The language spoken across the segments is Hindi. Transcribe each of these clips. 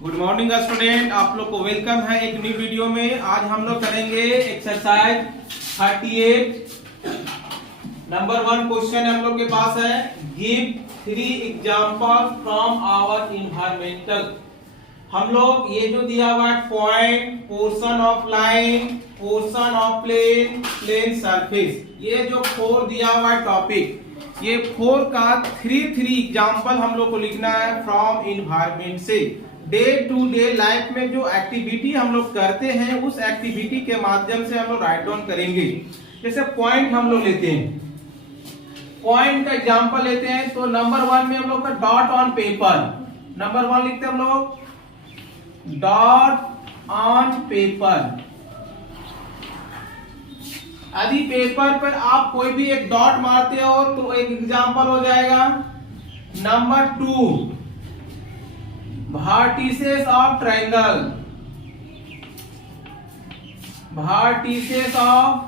गुड मॉर्निंग स्टूडेंट, आप लोग को वेलकम है एक न्यू वीडियो में। आज हम लोग करेंगे एक्सरसाइज 38। नंबर 1 क्वेश्चन हम लोग के पास है, give 3 example from our environmental. हम लोग ये जो दिया हुआ है point, portion of line, portion of plane, plane surface, ये जो 4 दिया हुआ है टॉपिक, ये 4 का 3 एग्जांपल हम लोग को लिखना है फ्रॉम इन्वायरमेंट से। डे टू डे लाइफ में जो एक्टिविटी हम लोग करते हैं उस एक्टिविटी के माध्यम से हम लोग राइट डाउन करेंगे। जैसे पॉइंट हम लोग लेते हैं, पॉइंट का एग्जांपल लेते हैं तो नंबर 1 में हम लोग का डॉट ऑन पेपर, नंबर 1 लिखते हैं हम लोग डॉट ऑन पेपर। यदि पेपर पर आप कोई भी एक डॉट मारते हो तो एक एग्जांपल हो जाएगा। Number 2, vertices of triangle, vertices of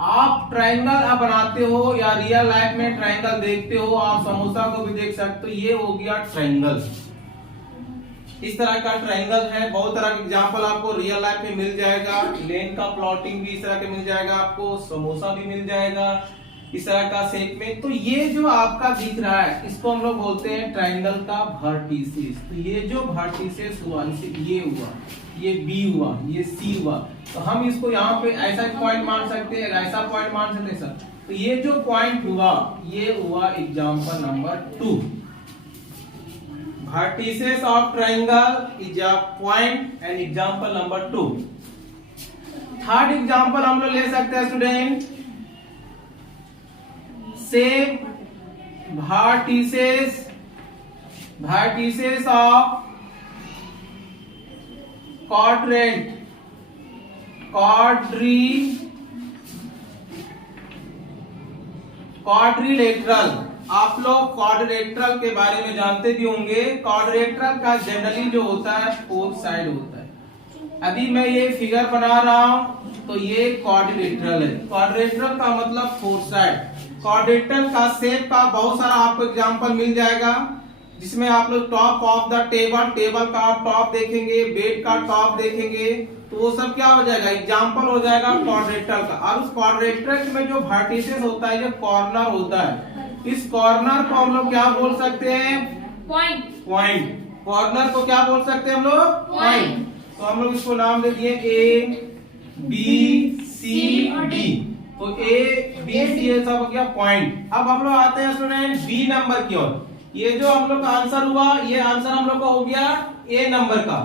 आप ट्रायंगल आप बनाते हो या रियल लाइफ में ट्रायंगल देखते हो, आप समोसा को भी देख सकते हो, ये हो गया ट्रायंगल। इस तरह का ट्रायंगल है, बहुत तरह के एग्जांपल आपको रियल लाइफ में मिल जाएगा। लेन का प्लॉटिंग भी इस तरह के मिल जाएगा, आपको समोसा भी मिल जाएगा इस तरह का शेप में। तो ये जो आपका दिख रहा है इसको हम लोग बोलते हैं ट्रायंगल का वर्टिसेस। तो ये जो वर्टिसेस हुआ, ये हुआ, ये बी हुआ, ये सी हुआ, तो हम इसको यहाँ पे ऐसा पॉइंट मान सकते हैं, ऐसा पॉइंट मान सकते हैं सर। तो ये जो पॉइंट हुआ ये हुआ example number 2। Vertices of triangle is a point and example number 2। Third example हम लोग ले सकते हैं student, same vertices, vertices of quadrant, quadrilateral। आप लोग क्वाड्रिलेटरल के बारे में जानते भी होंगे। क्वाड्रिलेटरल का जनरली जो होता है 4 साइड होता है। अभी मैं ये फिगर बना रहा हूं तो ये क्वाड्रिलेटरल है। क्वाड्रिलेटरल का मतलब 4 साइड। क्वाड्रिलेटरल का शेप का बहुत सारा आपको एग्जांपल मिल जाएगा, जिसमें आप लोग top of the table, table का आप टॉप देखेंगे, बेड का टॉप देखेंगे, तो वो सब क्या हो जाएगा, एग्जांपल हो जाएगा क्वाड्रिलेटरल का। और उस क्वाड्रिलेटरल में जो वर्टिसेस होता है, जो कॉर्नर होता है, इस कॉर्नर को हम लोग क्या बोल सकते हैं, पॉइंट। पॉइंट। कॉर्नर को क्या बोल सकते हैं हम लोग, पॉइंट। तो हम लोग इसको नाम दे दिए ए बी सी डी। तो ए बी सी ये सब हो गया पॉइंट। अब हम लोग आते हैं स्टूडेंट बी नंबर की ओर। ये जो हम लोग का आंसर हुआ, ये आंसर हम लोग का हो गया ए नंबर का,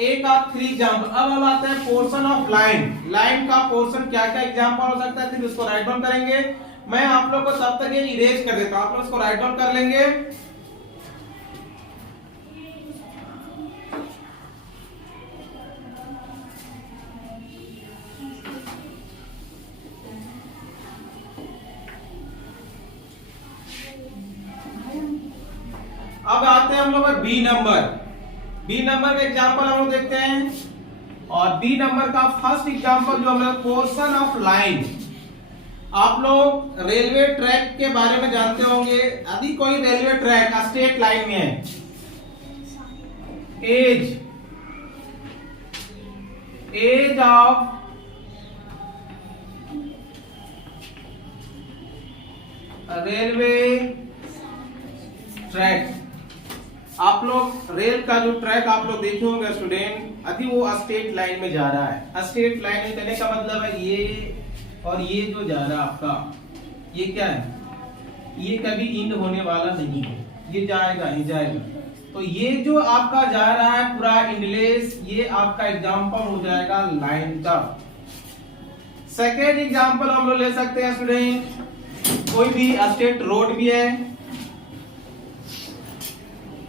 ए का 3 एग्जांपल। अब हम आते हैं पोर्शन ऑफ लाइन। लाइन का पोर्शन क्या क्या एग्जांपल हो सकता है, फिर उसको राइट डाउन करेंगे। मैं आप लोग को तब तक ये इरेज कर देता हूं, आप लोग इसको राइट डाउन कर लेंगे। अब आते हैं हम लोग बी नंबर। बी नंबर का एग्जांपल हम लोग देखते हैं, और बी नंबर का फर्स्ट एग्जांपल जो हम लोग पोर्शन ऑफ लाइन। आप लोग रेलवे ट्रैक के बारे में जानते होंगे। यदि कोई रेलवे ट्रैक स्ट्रेट लाइन में है, एज ऑफ रेलवे ट्रैक, आप लोग रेल का जो ट्रैक आप लोग देखे होंगे स्टूडेंट, यदि वो स्ट्रेट लाइन में जा रहा है। स्ट्रेट लाइन में कहने का मतलब है ये और ये जो जा रहा है आपका, ये क्या है, ये कभी इंड होने वाला नहीं है, ये जाएगा ही जाएगा। तो ये जो आपका जा रहा है पूरा इंडलेस, ये आपका एग्जांपल हो जाएगा लाइन का। सेकेंड एग्जांपल हम लोग ले सकते हैं स्टूडेंट, कोई भी स्ट्रेट रोड भी है,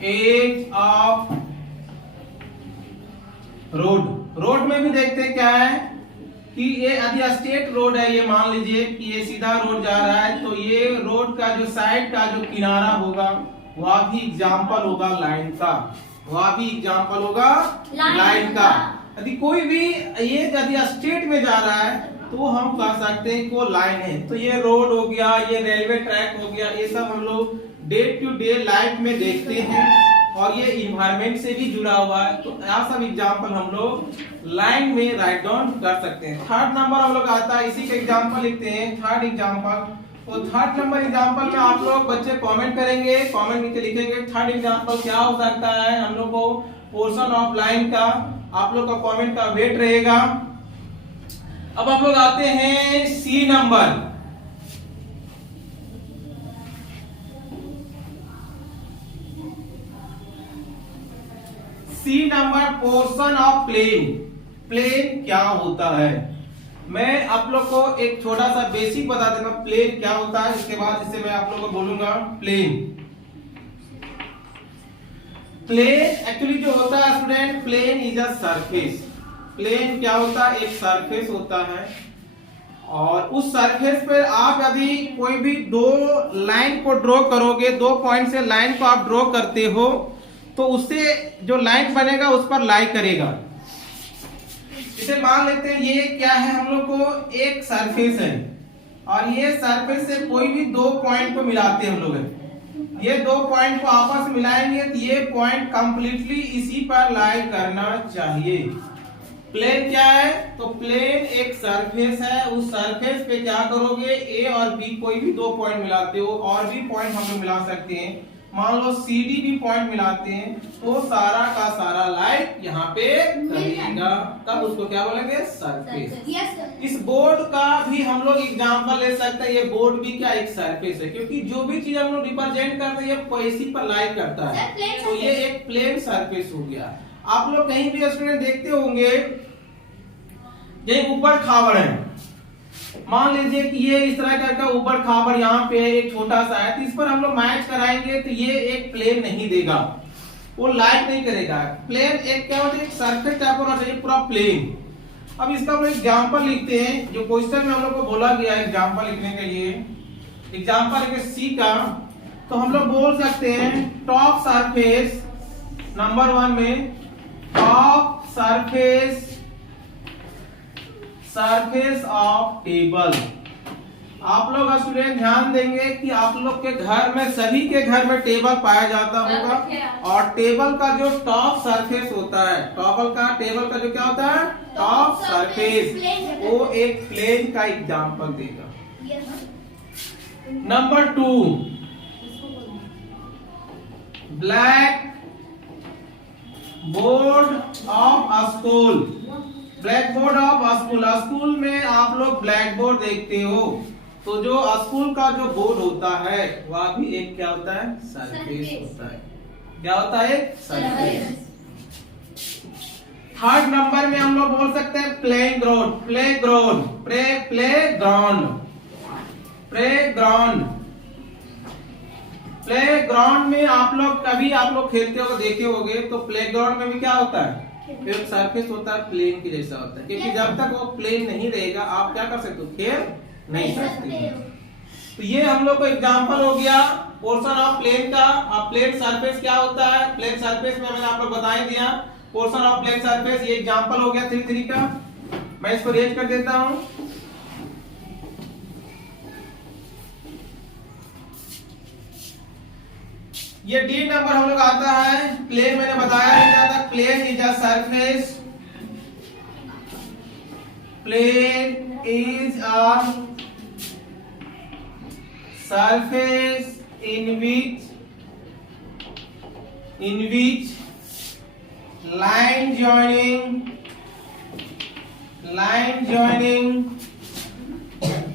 एज ऑफ रोड। रोड में भी देखते हैं क्या है कि ये यदि स्ट्रेट रोड है, ये मान लीजिए कि ये सीधा रोड जा रहा है, तो ये रोड का जो साइड का जो किनारा होगा वह भी एग्जांपल होगा लाइन का, वह भी एग्जांपल होगा लाइन का। यदि कोई भी ये यदि स्ट्रेट में जा रहा है तो हम कह सकते हैं कि वो लाइन है। तो ये रोड हो गया, ये रेलवे ट्रैक हो गया, ये सब हम लोग डे टू डे लाइफ में देखते हैं और ये इन्वायरमेंट से भी जुड़ा हुआ है। तो यह सब एग्जाम्पल हम लोग लाइन में राइट डाउन कर सकते हैं। थर्ड नंबर हम लोग आता है, इसी का एग्जाम्पल लिखते हैं, थर्ड एग्जाम्पल। तो थर्ड नंबर एग्जाम्पल में आप लोग बच्चे कमेंट करेंगे, कमेंट नीचे लिखेंगे थर्ड एग्जाम्पल क्या हो सकता है। हम लोग को पोर्शन ऑफ लाइन का आप लोग का कमेंट का वेट रहेगा। अब आप लोग आते हैं C number. C number portion of plane. Plane क्या होता है, मैं आप लोग को एक छोटा सा बेसिक बता देता हूं प्लेन क्या होता है, इसके बाद इससे मैं आप लोग को बोलूंगा प्लेन। प्लेन एक्चुअली जो होता है student, plane is a surface. Plane क्या होता है, एक सरफेस होता है और उस सरफेस पे आप यदि कोई भी दो लाइन को ड्रॉ करोगे, 2 पॉइंट से लाइन को आप ड्रॉ करते हो तो उससे जो लाइन बनेगा उस पर लाई करेगा। इसे मान लेते हैं ये क्या है, हम लोग को एक सरफेस है और ये सरफेस से कोई भी 2 पॉइंट को मिलाते हैं हम लोग। ये 2 पॉइंट को आपस में मिलाएंगे तो ये पॉइंट कंप्लीटली इसी पर लाई करना चाहिए। प्लेन क्या है, तो प्लेन एक सरफेस है, उस सरफेस पे क्या करोगे, ए और बी कोई भी 2 पॉइंट मिलाते हो, और भी पॉइंट हम लोग मिला सकते हैं, मान लो सी डी भी पॉइंट मिलाते हैं तो सारा का सारा लाइन यहाँ पे करेगा, तब उसको क्या बोलेंगे, सरफेस। इस बोर्ड का भी हम लोग एग्जांपल ले सकते हैं, ये बोर्ड भी क्या एक सरफेस है, क्योंकि जो भी चीज हम लोग रिप्रेजेंट करते हैं ये इसी पर लाई करता है, तो ये एक प्लेन सरफेस हो गया। आप लोग कहीं भी स्टूडेंट देखते होंगे ये ऊपर खाबर है, मान लीजिए कि ये इस तरह का ऊपर खाबर यहाँ पे एक छोटा सा है, तो इस पर हम लोग मैच कराएंगे तो ये एक प्लेन नहीं देगा, वो लाइक नहीं करेगा। प्लेन एक क्या होता है, एक सरफेस टाइप होना चाहिए पूरा प्लेन। अब इसका हम एग्जांपल लिखते हैं, जो क्वेश्चन में हम लोग को बोला गया है एग्जांपल लिखने के लिए, एग्जांपल लिखे सी का, तो हम लोग बोल सकते हैं टॉप सरफेस नंबर 1 में, टॉप सरफेस ऑफ टेबल। आप लोग स्टूडेंट ध्यान देंगे कि आप लोग के घर में, सभी के घर में टेबल पाया जाता होगा, और टेबल का जो टॉप सरफेस होता है, टेबल का जो क्या होता है, टॉप सरफेस, वो एक प्लेन का एग्जांपल देगा। Number 2, black board of school. Black board of school, school में आप लोग ब्लैक बोर्ड देखते हो, तो जो स्कूल का जो बोर्ड होता है वह भी एक क्या होता है, सरफेस होता है। क्या होता है, सरफेस। थर्ड नंबर में हम लोग बोल सकते हैं प्लेग्राउंड में आप लोग कभी आप लोग खेलते हो देखे होंगे, तो प्लेग्राउंड में भी क्या होता है, एक सरफेस होता है, प्लेन की जैसा होता है, क्योंकि जब तक वो प्लेन नहीं रहेगा आप क्या कर सकते हो, खेल नहीं सकते। तो ये हम लोग को एग्जांपल हो गया पोर्शन ऑफ प्लेन का। अब प्लेन सरफेस क्या होता है, प्लेन सरफेस में मैंने आप लोग बता ही दिया, पोर्शन ऑफ प्लेन सरफेस, ये एग्जांपल हो गया 3 का। मैं इसको रेज कर देता हूं। ये डी नंबर हम लोग आता है, प्लेन मैंने बताया नहीं जाता, plane is a surface, plane is a surface in which line joining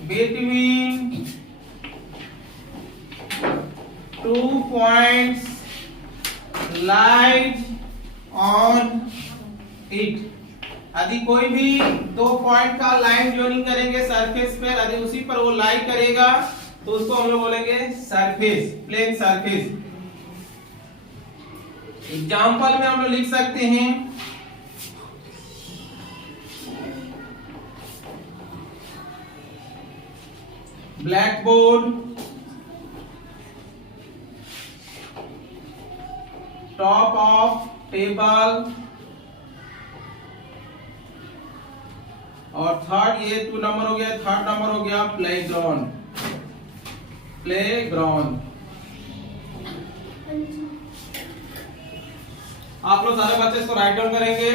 between 2 points lies on it। यदि कोई भी 2 पॉइंट का लाइन ज्वाइनिंग करेंगे सरफेस पर, यदि उसी पर वो लाई करेगा तो उसको हम लोग बोलेंगे सरफेस, प्लेन सरफेस। एग्जाम्पल में हम लोग लिख सकते हैं, black board, top of table और थर्ड ये 2 नंबर हो गया, थर्ड नंबर हो गया प्लेग्राउंड। प्लेग्राउंड आप लोग सारे बच्चे इसको राइट डाउन करेंगे।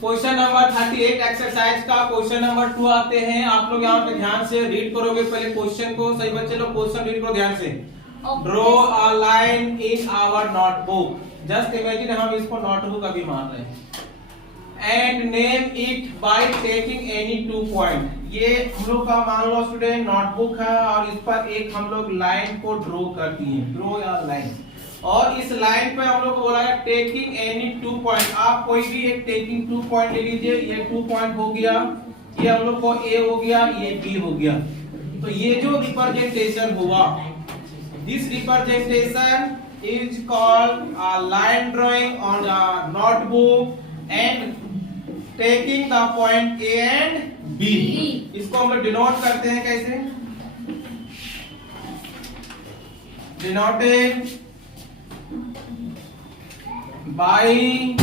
क्वेश्चन नंबर 38 एक्सरसाइज का क्वेश्चन नंबर 2 आते हैं। आप लोग यहाँ पे ध्यान से रीड करोगे पहले क्वेश्चन को। सही बच्चे लोग क्वेश्चन रीड करो ध्यान से। Draw a line in our notebook. Just imagine हम इसको नोटबुक अभी मान रहे हैं। And name it by taking any 2 point. ये हम लोग का मान लो स्टूडेंट नोटबुक है और इस पर एक हम लोग लाइन को ड्रॉ करती हैं। ड्रॉ या लाइन, और इस लाइन पे हम लोग को बोला है टेकिंग एनी 2 पॉइंट। आप कोई भी एक टेकिंग 2 पॉइंट ले लीजिए। ये 2 पॉइंट हो गया, ये हम लोग को ए हो गया, ये बी हो गया। तो ये जो रिप्रेजेंटेशन हुआ, this representation is called a line drawing on a notebook and taking the point A and B. इसको हम लोग डिनोट करते हैं कैसे? Denoted by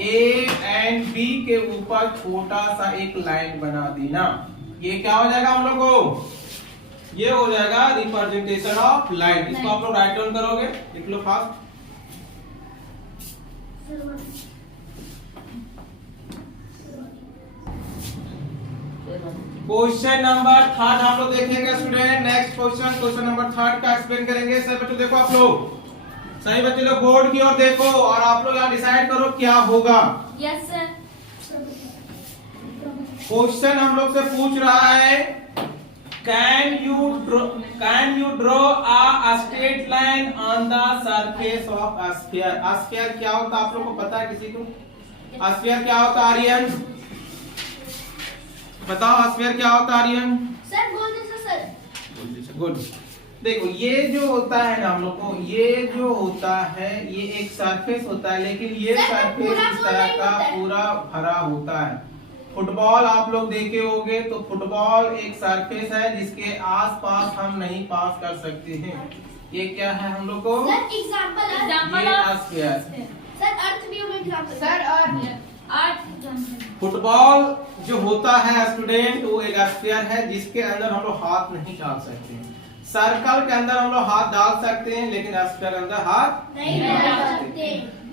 A and B के ऊपर छोटा सा एक लाइन बना देना। ये क्या हो जाएगा हम लोग को? ये हो जाएगा रिप्रेजेंटेशन ऑफ लाइन। इसको आप लोग राइट डाउन करोगे, लिख लो फास्ट। क्वेश्चन नंबर 3 हम लोग देखेंगे स्टूडेंट। नेक्स्ट क्वेश्चन नंबर 3 का एक्सप्लेन करेंगे। सर बच्चों देखो आप लोग, सही बच्चे लोग बोर्ड की ओर देखो और आप लोग यहाँ डिसाइड करो क्या होगा। Yes sir. क्वेश्चन हम लोग से पूछ रहा है can you draw a straight line on the surface of a sphere. Sphere क्या होता है आप लोग को पता है किसी को? स्फीयर क्या होता है आर्यन? बताओ स्फीयर क्या होता है आर्यन? सर बोल दे सर। गुड। देखो ये जो होता है ना हम लोग को, ये जो होता है ये एक सरफेस होता है, लेकिन ये सरफेस इस तरह का पूरा भरा होता है। फुटबॉल आप लोग देखे होंगे, तो फुटबॉल एक सरफेस है जिसके आसपास हम नहीं पास कर सकते हैं। ये क्या है हम लोग को? सर एग्जांपल ये स्फीयर। सर अर्थ भी होगा एग्जांपल। सर अर्थ फुटबॉल जो होता है स्टूडेंट वो एक स्फीयर है जिसके अंदर हम लोग हाथ नहीं डाल सकते हैं। सर्कल के अंदर हम लोग हाथ डाल सकते हैं, लेकिन स्फीयर के अंदर हाथ नहीं डाल सकते।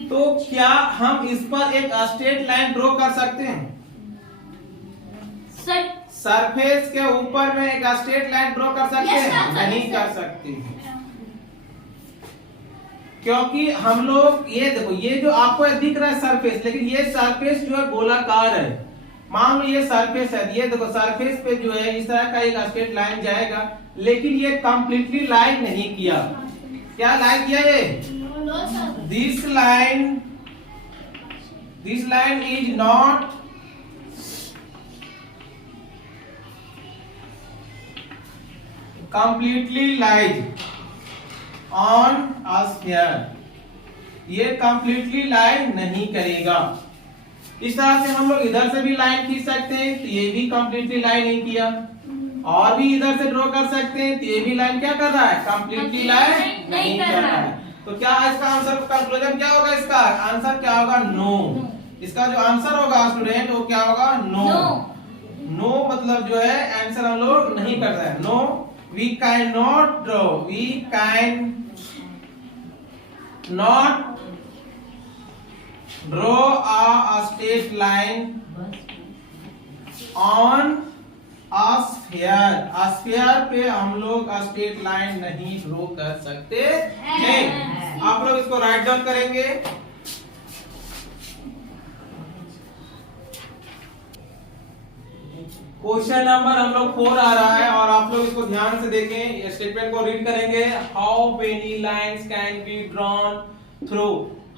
तो क्या हम इस पर एक स्ट्रेट लाइन ड्रॉ कर सकते हैं? सर सरफेस के ऊपर में एक स्ट्रेट लाइन ड्रॉ कर सकते हैं? नहीं कर सकते हैं, क्योंकि हम लोग ये देखो, ये जो आपको दिख रहा है सरफेस, लेकिन ये सरफेस जो है गोलाकार है। मान लो ये सरफेस है, ये देखो सरफेस पे जो है इस तरह का एक स्ट्रेट लाइन जाएगा, लेकिन ये कंप्लीटली लाइन नहीं किया। क्या लाइन किया ये? This line is not completely line on a sphere. ये कंप्लीटली लाइन नहीं करेगा। इस तरह से हम लोग इधर से भी लाइन खींच सकते हैं, तो ये भी कंप्लीटली लाइन नहीं किया। और भी इधर से ड्रॉ कर सकते हैं, तो ये भी लाइन क्या कर रहा है? कंप्लीटली लाइन नहीं कर रहा है। तो क्या इसका आंसर, कंक्लूजन क्या होगा? इसका आंसर क्या होगा? नो। इसका जो आंसर होगा स्टूडेंट वो क्या होगा? नो। नो मतलब जो है आंसर हम लोग नहीं कर रहे हैं। No, we can not draw, we can not draw a straight line on a sphere। a sphere पे हम लोग स्ट्रेट लाइन नहीं ड्रॉ कर सकते हैं। आप लोग इसको राइट डाउन करेंगे। क्वेश्चन नंबर हम लोग 4 आ रहा है और आप लोग इसको ध्यान से देखें, स्टेटमेंट को रीड करेंगे। How many lines can be drawn through.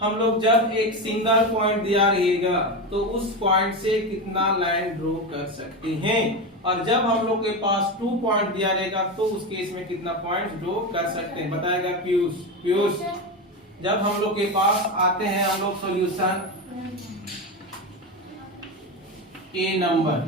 हम लोग जब एक सिंगल पॉइंट दिया रहेगा तो उस पॉइंट से कितना लाइन ड्रॉ कर सकते हैं, और जब हम लोग के पास 2 पॉइंट दिया रहेगा तो उस केस में कितना पॉइंट ड्रॉ कर सकते हैं, बताएगा पीयूष। जब हम लोग के पास आते हैं हम लोग सॉल्यूशन ए नंबर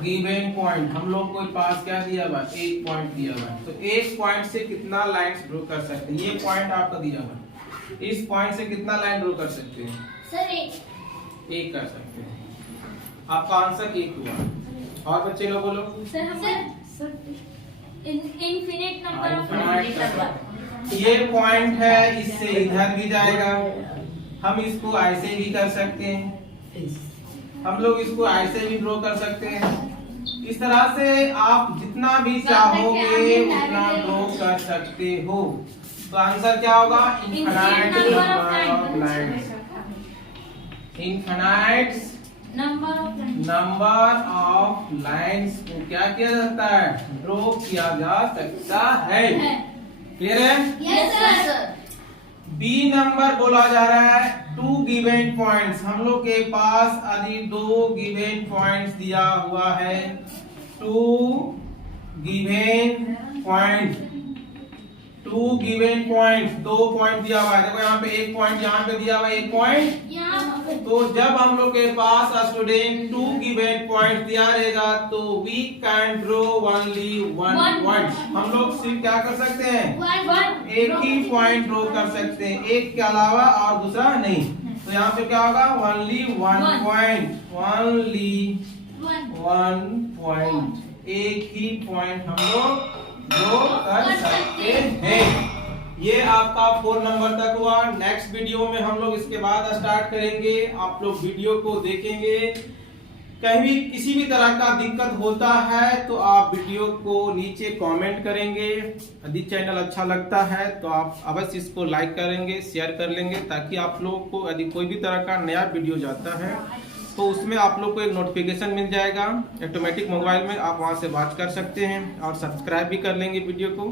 गिवन पॉइंट हम लोग को पास क्या दिया हुआ, एक पॉइंट दिया हुआ है। तो एक पॉइंट से कितना लाइंस ड्रॉ कर सकते हैं, ये पॉइंट आपको दिया हुआ है, इस पॉइंट से कितना लाइन ड्रॉ कर सकते हैं? सर एक कर सकते हैं। आपका आंसर एक हुआ। और बच्चे लोग बोलो। सर इनफिनिट नंबर ये पॉइंट है, इससे इधर भी जाएगा, हम इसको ऐसे भी कर सकते हैं, हम लोग इसको ऐसे भी ड्रॉ कर सकते हैं। इस तरह से आप जितना भी चाहोगे उतना ड्रॉ कर सकते हो। तो आंसर क्या होगा? Infinite number of lines. Infinite number of lines को क्या किया जाता है? ड्रॉ किया जा सकता है। क्लियर है? Yes sir. बी नंबर बोला जा रहा है 2 गिवन पॉइंट्स। हम लोग के पास अभी 2 गिवन पॉइंट्स दिया हुआ है। 2 given point, 2 given point, 2 point दिया हुआ है। देखो यहाँ पे एक पॉइंट, यहाँ पे दिया हुआ है एक पॉइंट। तो जब हम लोग के पास स्टूडेंट 2 गिवन पॉइंट दिया रहेगा तो we can draw only one point. हम लोग सिर्फ क्या कर सकते हैं? एक ही पॉइंट ड्रॉ कर सकते हैं, एक के अलावा और दूसरा नहीं। तो यहाँ पे क्या होगा? Only one point, only one point, एक ही पॉइंट हम लोग ड्रॉ कर सकते हैं। ये आपका 4 नंबर तक हुआ। नेक्स्ट वीडियो में हम लोग इसके बाद स्टार्ट करेंगे। आप लोग वीडियो को देखेंगे, कहीं भी किसी भी तरह का दिक्कत होता है तो आप वीडियो को नीचे कमेंट करेंगे। यदि चैनल अच्छा लगता है तो आप अवश्य इसको लाइक करेंगे, शेयर कर लेंगे, ताकि आप लोग को यदि कोई भी तरह का नया वीडियो जाता है तो उसमें आप लोग को एक नोटिफिकेशन मिल जाएगा ऑटोमेटिक। मोबाइल में आप वहां से वॉच कर सकते हैं और सब्सक्राइब भी कर लेंगे वीडियो को।